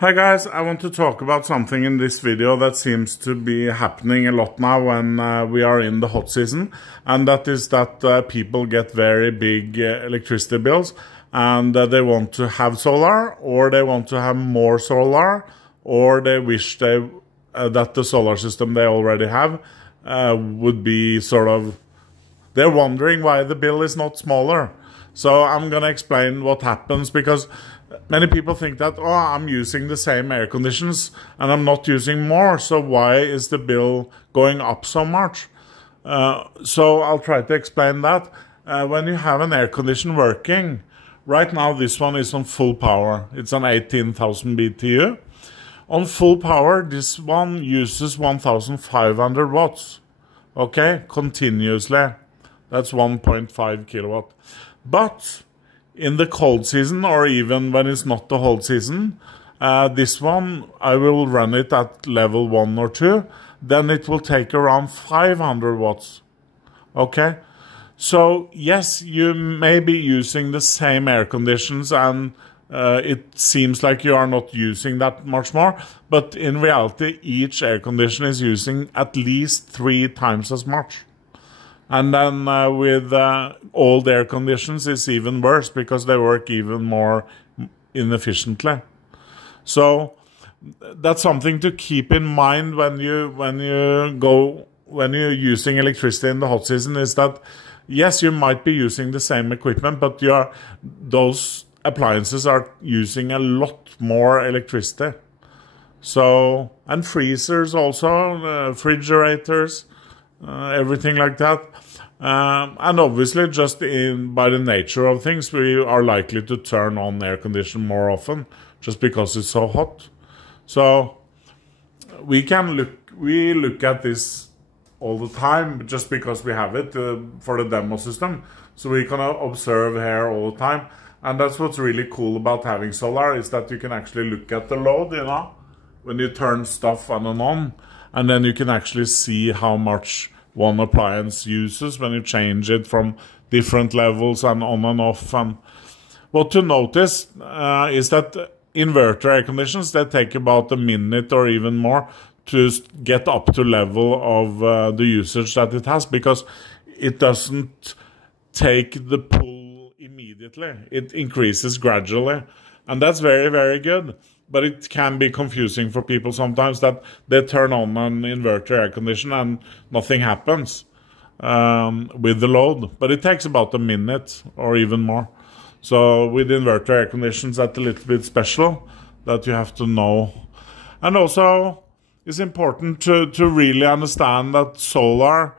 Hi guys, I want to talk about something in this video that seems to be happening a lot now when we are in the hot season, and that is that people get very big electricity bills, and they want to have solar, or they want to have more solar, or they wish that the solar system they already have would be they're wondering why the bill is not smaller. So I'm gonna explain what happens, because many people think that, oh, I'm using the same air conditions and I'm not using more, so why is the bill going up so much? So I'll try to explain that. When you have an air condition working, right now this one is on full power. It's on 18,000 BTU. On full power, this one uses 1,500 watts, okay, continuously. That's 1.5 kilowatt. But in the cold season, or even when it's not the hot season, this one, I will run it at level 1 or 2. Then it will take around 500 watts. Okay? So, yes, you may be using the same air conditions, and it seems like you are not using that much more. But in reality, each air conditioner is using at least 3 times as much. And then with old air conditions, it's even worse because they work even more inefficiently. So that's something to keep in mind when you're using electricity in the hot season, is that yes, you might be using the same equipment, but those appliances are using a lot more electricity. So, and freezers also, refrigerators, everything like that. And obviously, just by the nature of things, we are likely to turn on air conditioning more often, just because it's so hot. So we look at this all the time, just because we have it for the demo system. So we can observe here all the time, and that's what's really cool about having solar, is that you can actually look at the load, when you turn stuff on, and then you can actually see how much one appliance uses when you change it from different levels and on and off. And what to notice is that inverter air conditioners, they take about a minute or even more to get up to level of the usage that it has, because it doesn't take the pull immediately. It increases gradually, and that's very, very good. But it can be confusing for people sometimes that they turn on an inverter air conditioner and nothing happens with the load. But it takes about a minute or even more. So with inverter air conditioners, that's a little bit special that you have to know. And also, it's important to really understand that solar,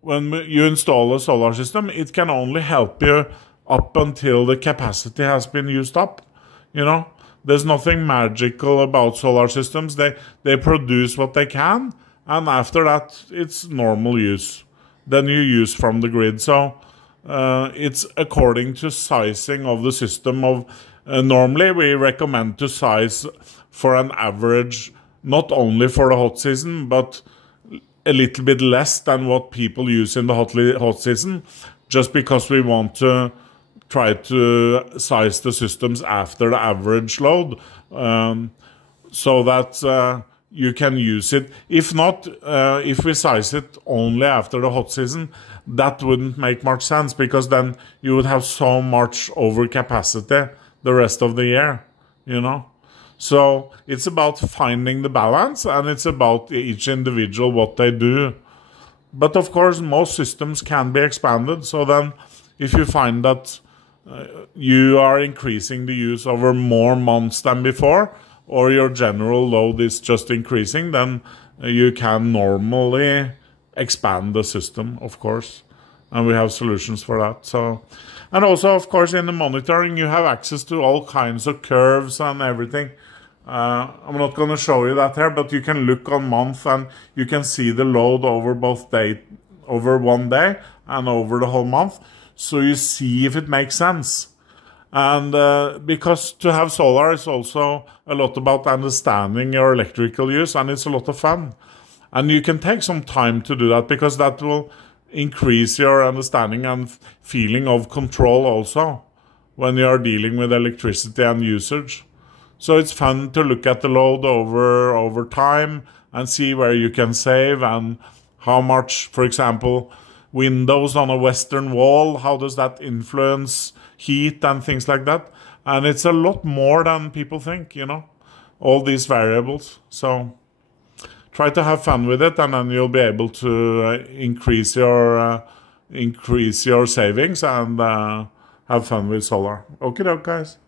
when you install a solar system, it can only help you up until the capacity has been used up, There's nothing magical about solar systems. They produce what they can, and after that, it's normal use. Then you use from the grid. So it's according to sizing of the system. Normally, we recommend to size for an average, not only for the hot season, but a little bit less than what people use in the hot season, just because we want to try to size the systems after the average load, so that you can use it. If not, if we size it only after the hot season, that wouldn't make much sense, because then you would have so much overcapacity the rest of the year, So it's about finding the balance, and it's about each individual, what they do. But of course, most systems can be expanded, so then if you find that you are increasing the use over more months than before, or your general load is just increasing, then you can normally expand the system, of course. And we have solutions for that. So, and also, of course, in the monitoring, you have access to all kinds of curves and everything. I'm not going to show you that here, but you can look on month, and you can see the load over over one day and over the whole month. So you see if it makes sense. And because to have solar is also a lot about understanding your electrical use, and it's a lot of fun. And you can take some time to do that, because that will increase your understanding and feeling of control also when you are dealing with electricity and usage. So it's fun to look at the load over time and see where you can save and how much, for example, windows on a western wall, how does that influence heat and things like that. And it's a lot more than people think, you know, all these variables. So try to have fun with it, and then you'll be able to increase your savings and have fun with solar. Okay, guys.